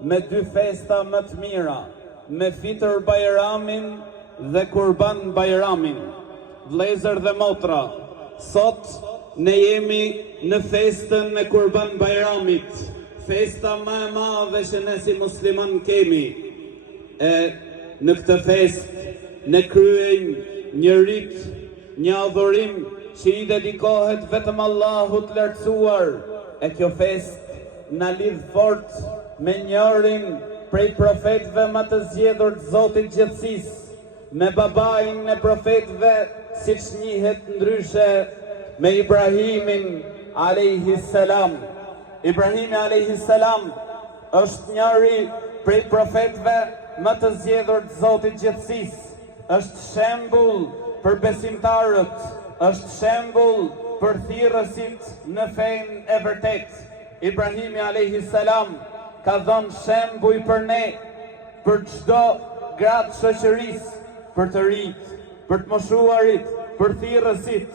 me dy festa më të mira, me Fitr Bajramin dhe Kurban Bajramin. Vëllezër dhe motra, sot ne jemi në festën e Kurban Bajramit, festa më e madhe që ne si musliman kemi. E në këtë fest ne kryejmë një rit, një adhurim që i dedikohet vetëm Allahut lartësuar. E kjo fest na lidh fort me njërin prej profetëve më të zgjedhur të Zotit gjithësisë, me babain e profetëve, siç njihet ndryshe, me Ibrahimin alayhis salam. Ibrahimi alayhis salam është njëri prej profetëve më të zgjedhur të Zotit gjithësisë. Është shembull për besimtarët, është shembull për thirrësit në fenë e vërtet. Ibrahimi alayhis salam ka dhënë shembull për ne, për çdo gratë shoqërisë, për të rinjt, për të moshuarit, për thirrësit.